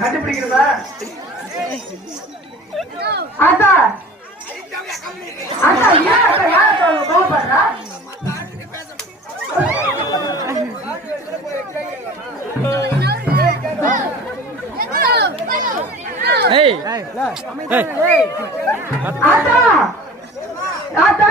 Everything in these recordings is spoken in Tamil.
கண்டுபிடிக்கிறதா ஆத்தா ஆத்தா ஏன் அக்கா யார் அக்கா உங்க கோவப்படுறா ஏய். ஆத்தா. ஆத்தா.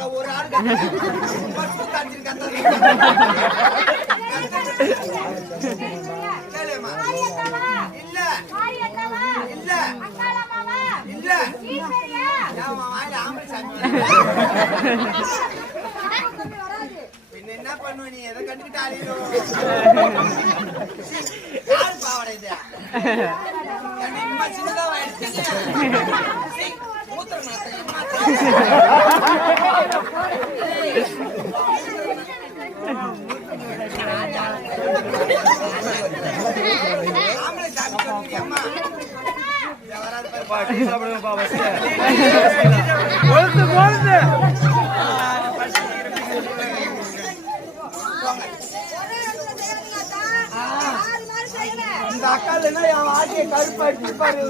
அதுல ஒரு ஆள் இல்ல. இல்ல. இல்ல. பின்ன என்ன பண்ணுவ நீ? எதை கண்டுக்கிட்டு ஆம்பளை சாமி சொல்லுங்க இந்த அக்கா இல்லைன்னா என் வாழ்க்கையை கருப்பாடி பாரு